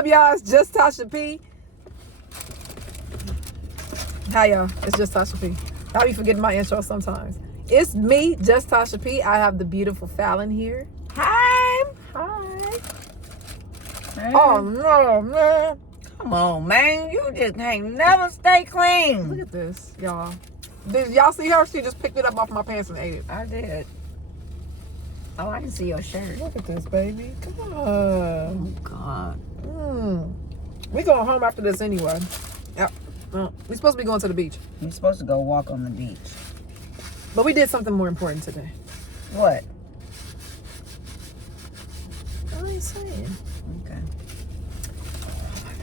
up, y'all? It's just Tasha P. Hi, y'all. It's just Tasha P. I be forgetting my intro sometimes. It's me, just Tasha P. I have the beautiful Fallon here. Hi. Hi. Hey. Oh, no, man. Come on, man. You just ain't never stay clean. Look at this, y'all. Did y'all see her? She just picked it up off my pants and ate it. I did. Oh, I can see your shirt. Look at this, baby. Come on. Oh, God. We going home after this anyway. Yep. We supposed to be going to the beach. You're supposed to go walk on the beach. But we did something more important today. What? I ain't saying. Okay.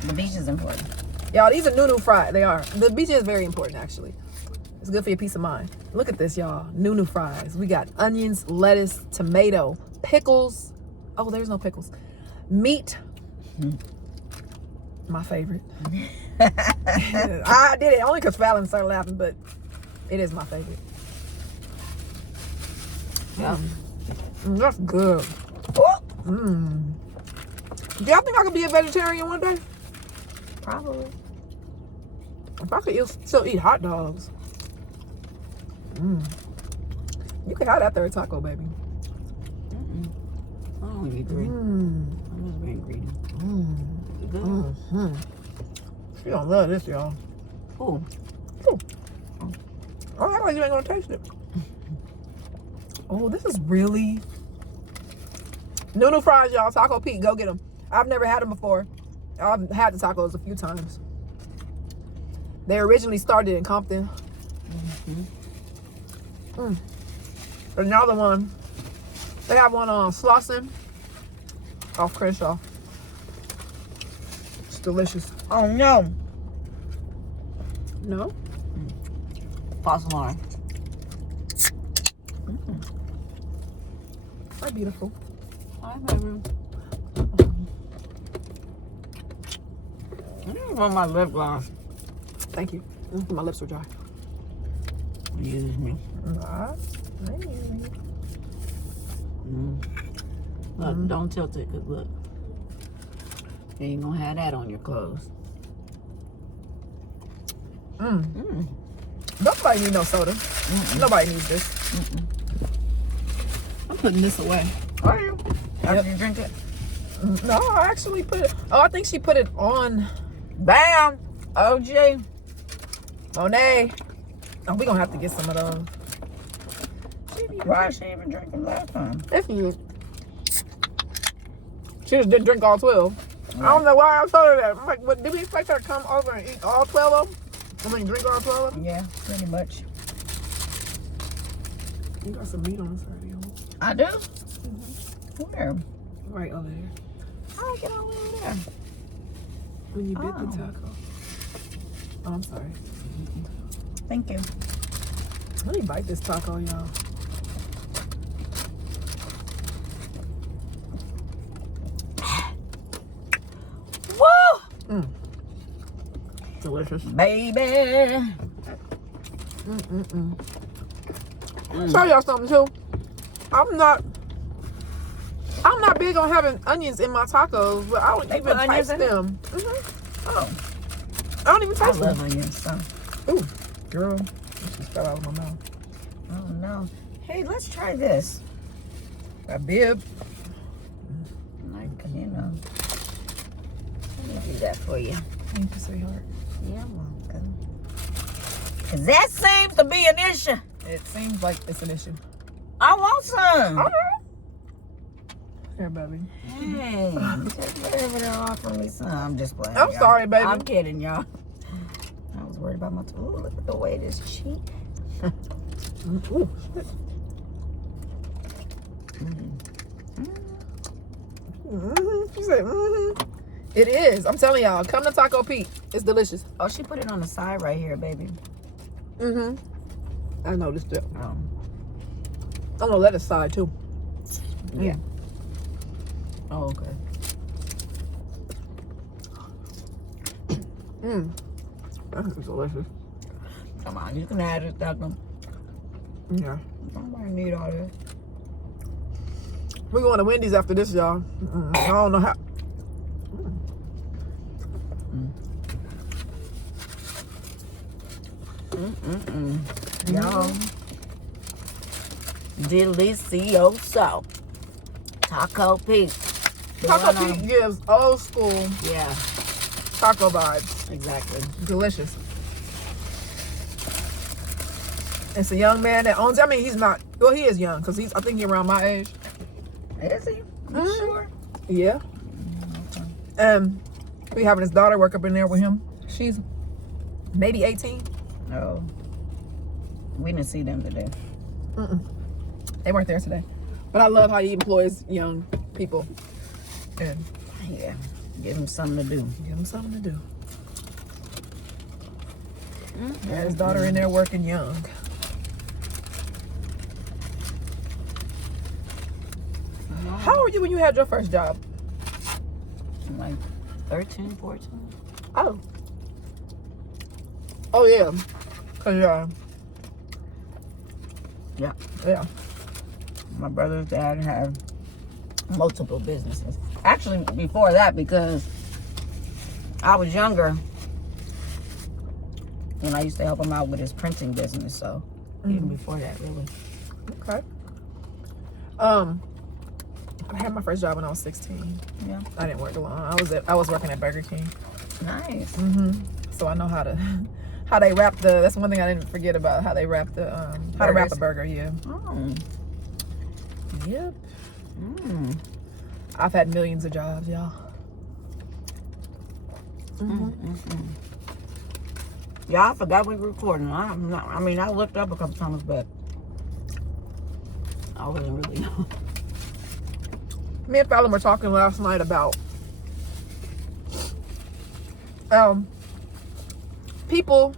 The beach is important. Y'all, these are Nunu fries. They are. The beach is very important, actually. It's good for your peace of mind. Look at this, y'all. Nunu fries. We got onions, lettuce, tomato, pickles. Oh, there's no pickles. Meat. My favorite. I did it only because Fallon started laughing, but it is my favorite. That's good. Do y'all think I could be a vegetarian one day? Probably. If I could still eat hot dogs. You could have that third taco, baby. I don't eat three. I'm just being greedy. Good. She don't love this, y'all. Ooh. I act like you ain't gonna taste it. Oh, this is really Nunu fries, y'all. Taco Pete, go get them. I've never had them before. I've had the tacos a few times. They originally started in Compton. Another one. They have one on Slauson off Crenshaw. It's delicious. Oh, no. No? False alarm. Hi, beautiful. Hi, baby. I just want my lip gloss. Thank you. My lips are dry. Use me. Look, don't tilt it, because look. You ain't gonna have that on your clothes. Nobody need no soda. Nobody needs this. I'm putting this away. Are you? After you drink it? No, I actually put it. Oh, I think she put it on. Bam! OG. Monet. Oh, we gonna have to get some of those. Why she even drank them last time? If you. She just didn't drink all 12. I don't know why I told her that. I'm like, what, did we expect her to come over and eat all 12 of them? I mean, drink all 12 of them? Yeah, pretty much. You got some meat on this already. I do? Where? Right over there. How I get all the way over there? When you did the taco. Oh, I'm sorry. Thank you. Let me bite this taco, y'all. Woo! Delicious. Baby. I'll tell y'all something too. I'm not big on having onions in my tacos, but I don't even taste them. Oh. I don't even I taste love them. onions, so. Ooh, girl, this just fell out of my mouth. Oh, no. Hey, let's try this. A bib. Like, you know. Let me do that for you. Thank you, sweetheart. Yeah, welcome. Because that seems to be an issue. It seems like it's an issue. I want some. Here, baby. Hey, just whatever they're offering me some. I'm just playing. I'm sorry, baby. I'm kidding, y'all. I was worried about my Ooh, look at the way this cheek. Ooh, shit. She said, It is. I'm telling y'all, come to Taco Pete. It's delicious. Oh, she put it on the side right here, baby. I noticed it. Oh. I'm gonna let it side too. Yeah. Oh, okay. That's delicious. Come on, you can add it, Duncan. Yeah. Nobody need all this. We're going to Wendy's after this, y'all. I don't know how. Y'all. Delicioso. Taco Pete. Taco Pete gives old school Yeah, taco vibes. exactly. Delicious. It's a young man that owns it. I mean, he's not. Well, he is young because I think he's around my age. Is he? You sure? Yeah. We having his daughter work up in there with him. She's maybe 18. No. We didn't see them today. They weren't there today. But I love how he employs young people. And Yeah. Give him something to do. give him something to do. Yeah, his daughter in there working young. How were you when you had your first job? Like 13, 14. Oh. Oh, yeah. Because, Yeah. yeah. My brother's dad had multiple businesses. Actually, before that, because I was younger and I used to help him out with his printing business. So even before that, really. Okay. I had my first job when I was 16. Yeah. I didn't work long. I was working at Burger King. Nice. So I know how they wrap that's one thing I didn't forget about, how they wrap how to wrap a burger. Yeah. Oh. Yep. Mm. I've had millions of jobs, y'all. Yeah, I forgot we were recording. I looked up a couple times, but I wasn't really know. Me and Fallon were talking last night about people.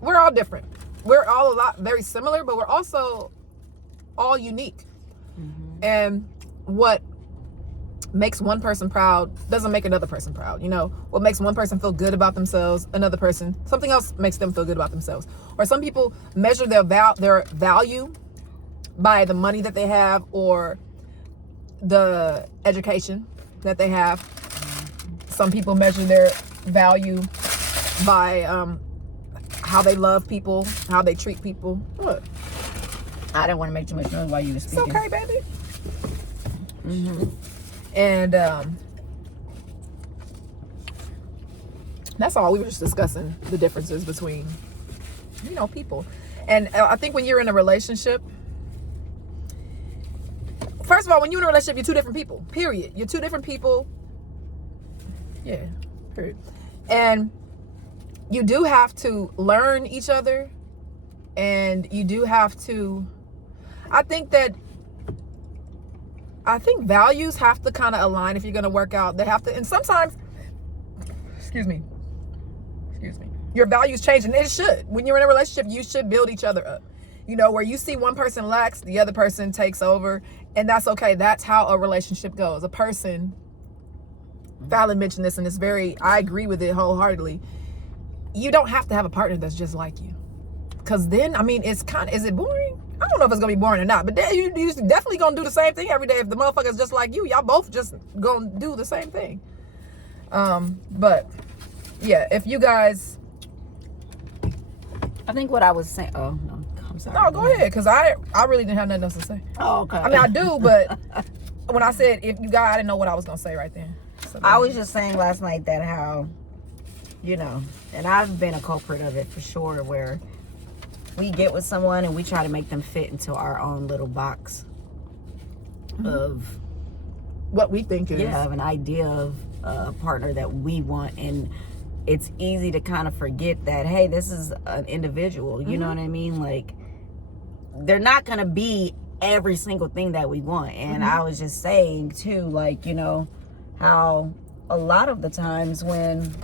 We're all different. We're all very similar, but we're also all unique. And what makes one person proud doesn't make another person proud. You know, what makes one person feel good about themselves, another person, something else makes them feel good about themselves. Or some people measure their value by the money that they have or the education that they have. Some people measure their value by how they love people, how they treat people. What? I didn't want to make too much noise while you were speaking. It's okay, baby. And that's all. We were just discussing the differences between, people. And I think when you're in a relationship, first of all, when you're in a relationship, you're two different people, period. You're two different people. Yeah, period. And you do have to learn each other. And you do have to, I think values have to kind of align if you're going to work out. They have to, and sometimes, excuse me, your values change, and it should. When you're in a relationship, you should build each other up. Where you see one person lacks, the other person takes over, and that's okay. That's how a relationship goes. A person, Fallon mentioned this, and I agree with it wholeheartedly. You don't have to have a partner that's just like you. Because then, is it boring? I don't know if it's going to be boring or not, but then you definitely going to do the same thing every day. If the motherfucker's just like you, y'all both just going to do the same thing. But yeah, if you guys, I think what I was saying, oh, no, I'm sorry. no, go ahead. Because I really didn't have nothing else to say. Oh, okay. I do, but when I said, if you guys, I didn't know what I was going to say right then. So I was just saying last night that how, and I've been a culprit of it for sure, where we get with someone and we try to make them fit into our own little box of what we think is. Yeah, of an idea of a partner that we want. And it's easy to kind of forget that, hey, this is an individual. You know what I mean? Like, they're not going to be every single thing that we want. And I was just saying, too, like, how a lot of the times when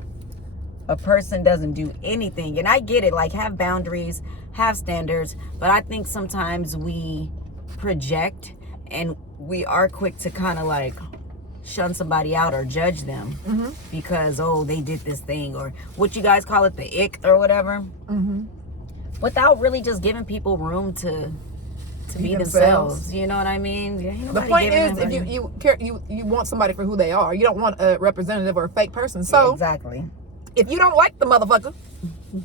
a person doesn't do anything, and I get it, like, have boundaries, have standards, but I think sometimes we project and we are quick to kind of like shun somebody out or judge them because, oh, they did this thing, or what you guys call it, the ick or whatever, without really just giving people room to be themselves. You know what I mean? The point is, if you want somebody for who they are. You don't want a representative or a fake person. So exactly. If you don't like the motherfucker,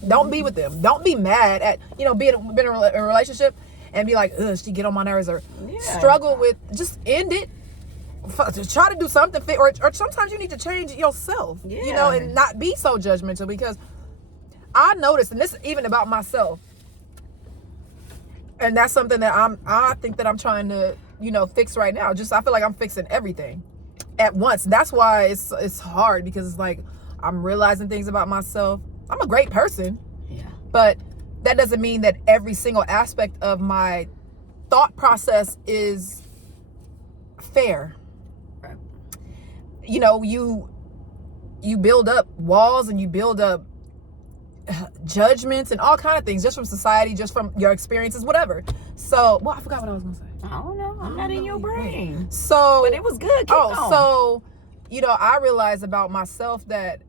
Don't be with them. Don't be mad at, being in a relationship and be like, ugh, she get on my nerves, or struggle with, just end it. Try to do something, or sometimes you need to change yourself, and not be so judgmental, because I noticed, and this is even about myself, and that's something that I think that I'm trying to, fix right now. I feel like I'm fixing everything at once. That's why it's hard, because it's like I'm realizing things about myself. I'm a great person, but that doesn't mean that every single aspect of my thought process is fair. Right. You build up walls, and you build up judgments and all kind of things, just from society, just from your experiences, whatever. So, I forgot what I was gonna say. I don't know. I'm not in your brain. So, but it was good. Keep going. So, I realized about myself that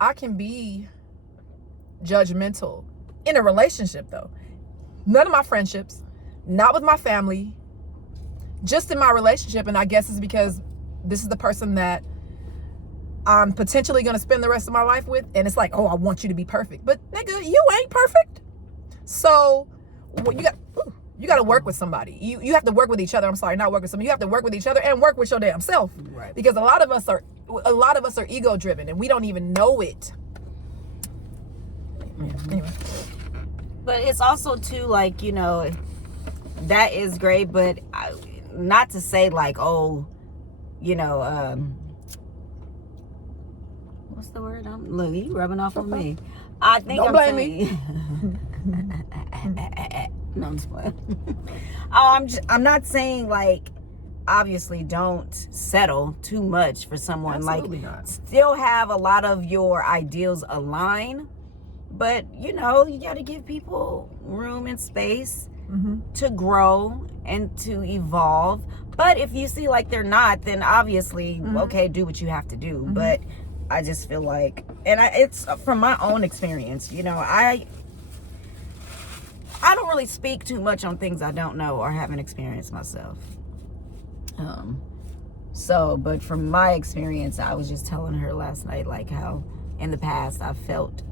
I can be judgmental in a relationship, though. None of my friendships, not with my family, just in my relationship. And I guess it's because this is the person that I'm potentially going to spend the rest of my life with. And it's like, oh, I want you to be perfect. But nigga, you ain't perfect. So you got to work with somebody. You have to work with each other. I'm sorry, not work with somebody. You have to work with each other and work with your damn self. Right. Because a lot of us are ego driven, and we don't even know it. Anyway. But it's also too, like, that is great, but not to say like, oh, what's the word? Look, you rubbing off on me. I think don't blame me. No, I'm just playing. I'm not saying, like, obviously don't settle too much for someone. Absolutely like not. Still have a lot of your ideals align, but you got to give people room and space to grow and to evolve. But if you see like they're not, then obviously okay, do what you have to do. But I just feel like, and it's from my own experience, I don't really speak too much on things I don't know or haven't experienced myself. But from my experience, I was just telling her last night, like, how in the past I felt,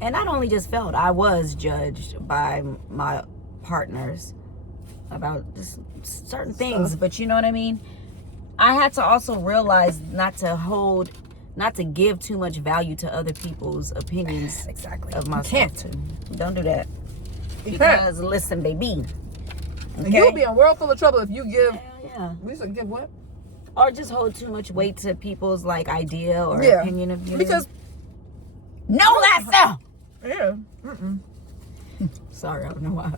and not only just felt, I was judged by my partners about just certain things. But you know what I mean? I had to also realize not to give too much value to other people's opinions of myself. Don't do that. Because listen, baby, okay? You'll be in a world full of trouble if you give. We should give what? Or just hold too much weight to people's like idea or opinion of you. Because know thyself. Yeah. Sorry, I don't know why.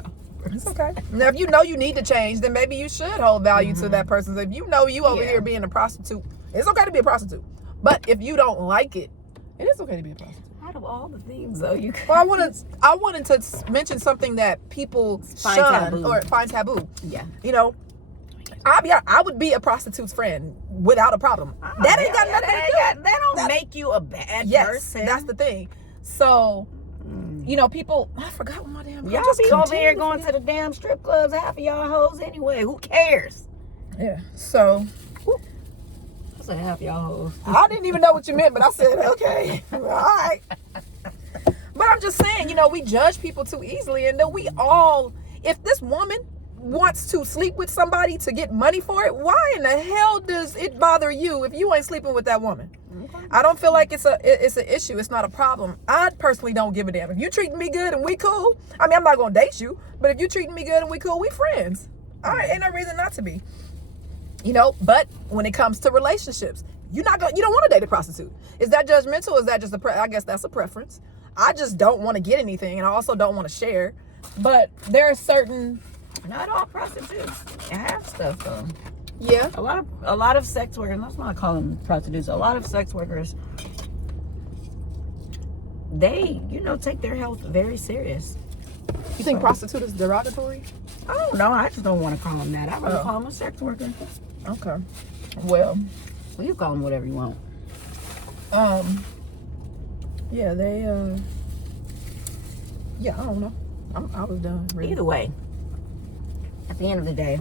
It's okay. Now, if you know you need to change, then maybe you should hold value to that person. If you know you over here being a prostitute, it's okay to be a prostitute. But if you don't like it, it is okay to be a prostitute. Out of all the things, though, you. Well, I wanted to mention something that people shun or find taboo. Yeah. I would be a prostitute's friend without a problem. That ain't got nothing to do. That don't make you a bad person. That's the thing. So, people. I forgot what my damn. Y'all be over here going to the damn strip clubs. Half of y'all hoes anyway. Who cares? Yeah. So. I said half y'all hoes. I didn't even know what you meant, but I said okay. All right. But I'm just saying, we judge people too easily, and then we all. If this woman wants to sleep with somebody to get money for it, why in the hell does it bother you if you ain't sleeping with that woman? Okay. I don't feel like it's an issue. It's not a problem. I personally don't give a damn. If you treating me good and we cool, I'm not gonna date you, but if you treating me good and we cool, we friends. All right, ain't no reason not to be. But when it comes to relationships, you don't want to date a prostitute. Is that judgmental? Is that just I guess that's a preference. I just don't want to get anything, and I also don't want to share. But there are certain. Not all prostitutes have stuff though. Yeah. A lot of sex workers, let's not call them prostitutes, a lot of sex workers, they, take their health very serious. You think prostitute is derogatory? I don't know. I just don't want to call them that. I want to call them a sex worker. Okay. Well, you call them whatever you want. Yeah, they, I don't know. I was done. Really. Either way, at the end of the day,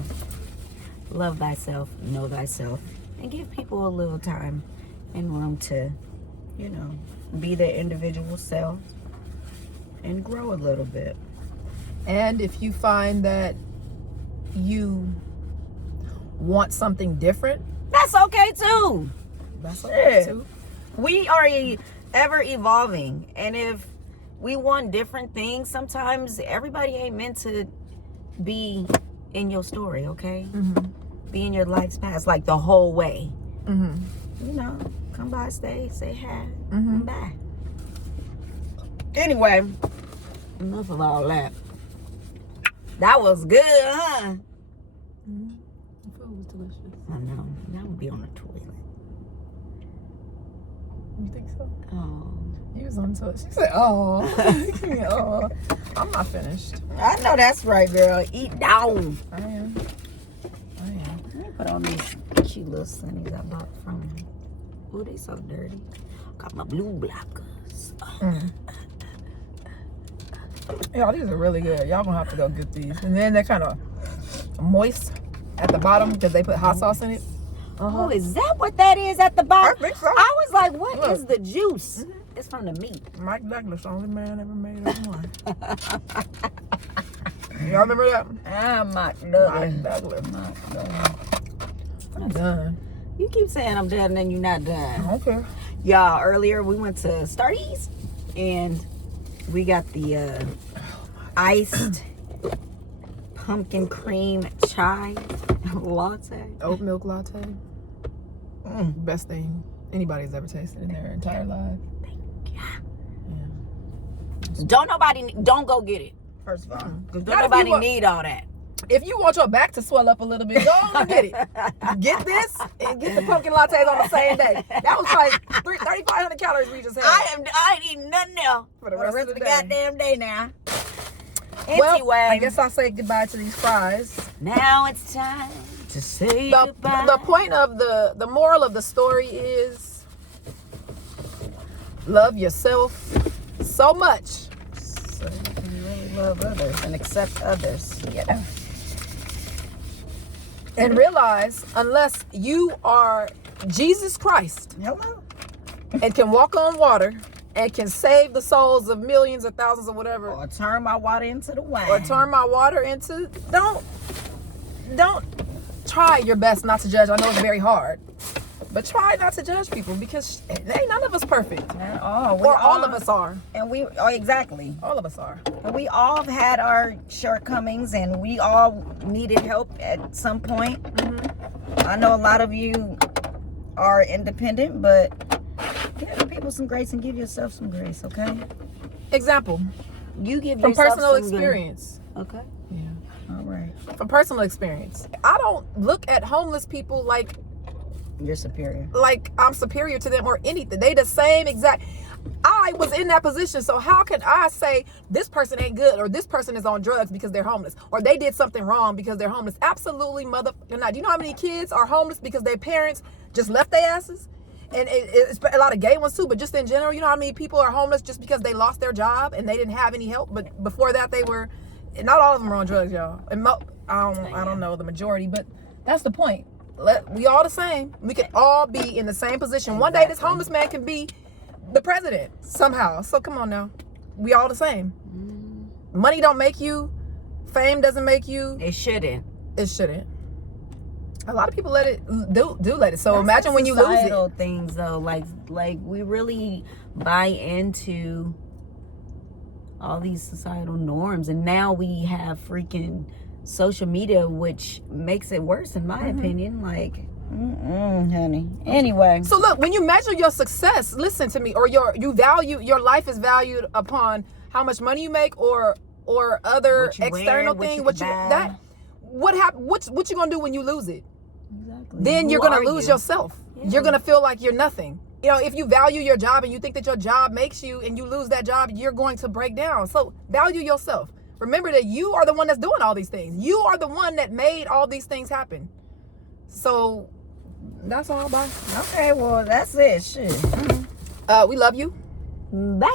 love thyself, know thyself, and give people a little time and room to, be their individual self and grow a little bit. And if you find that you want something different, that's okay too. That's okay too. We are ever evolving, and if we want different things, sometimes everybody ain't meant to be in your story, okay? Be in your life's past like the whole way. You know, come by, stay, say hi, and bye. Anyway, enough of all that. That was good, huh? The food was delicious. I know. That would be on the toilet. You think so? Oh. You was on the toilet. She said, oh. Oh. I'm not finished. I know that's right, girl. Eat down. I am. Let me put on these cute little sunnies I bought from. Ooh, they so dirty. Got my blue blockers. Yeah, these are really good. Y'all gonna have to go get these. And then they're kind of moist at the bottom because they put hot sauce in it. Oh, is that what that is at the bottom? I think so. I was like, what is the juice? It's from the meat. Mike Douglas, only man ever made of one. Y'all remember that? Mike Douglas. I'm done. You keep saying I'm done and then you're not done. Okay. Y'all, earlier we went to Stardy's and we got the iced pumpkin cream chai latte. Oat milk latte. Best thing anybody's ever tasted in their entire life. Yeah. Don't go get it, first of all. Because don't nobody need all that. If you want your back to swell up a little bit, go on and get it. Get this and get the pumpkin lattes on the same day. That was like 3,500 calories we just had. I ain't eating nothing else for the rest of the goddamn day now. Well, Anyway, I guess I'll say goodbye to these fries. Now it's time to say goodbye. The point of the moral of the story is love yourself so much so you can really love others and accept others. Yeah. And realize, unless you are Jesus Christ, hello, and can walk on water and can save the souls of millions or thousands or whatever, or turn my water into the wine, or turn my water into, don't try your best not to judge. I know it's very hard, but try not to judge people because ain't none of us perfect. All of us are. And exactly. All of us are. And we all have had our shortcomings and we all needed help at some point. I know a lot of you are independent, but give people some grace and give yourself some grace, okay? Example. You give from yourself personal some experience. Okay. Yeah. All right. From personal experience. I don't look at homeless people like you're superior. Like I'm superior to them or anything. They the same exact. I was in that position, so how can I say this person ain't good or this person is on drugs because they're homeless or they did something wrong because they're homeless? Absolutely, motherfucker not. Do you know how many kids are homeless because their parents just left their asses? And it's a lot of gay ones too, but just in general, you know how many people are homeless just because they lost their job and they didn't have any help, but before that they were. Not all of them are on drugs, y'all. And I don't know the majority, but that's the point. We all the same. We can all be in the same position. One day this homeless man can be the president somehow. So come on now. We all the same. Money don't make you. Fame doesn't make you. It shouldn't. It shouldn't. A lot of people let it do let it. So that's imagine when you lose it. Things though, like we really buy into all these societal norms, and now we have freaking social media, which makes it worse in my opinion. Like, honey. Anyway, so look, when you measure your success, listen to me, or your life is valued upon how much money you make or other external things. What you gonna do when you lose it? Exactly. Then you're gonna lose yourself. Yeah. You're gonna feel like you're nothing. You know, if you value your job and you think that your job makes you and you lose that job, you're going to break down. So value yourself. Remember that you are the one that's doing all these things. You are the one that made all these things happen. So that's all. Bye. Okay, well, that's it. Shit. We love you. Bye.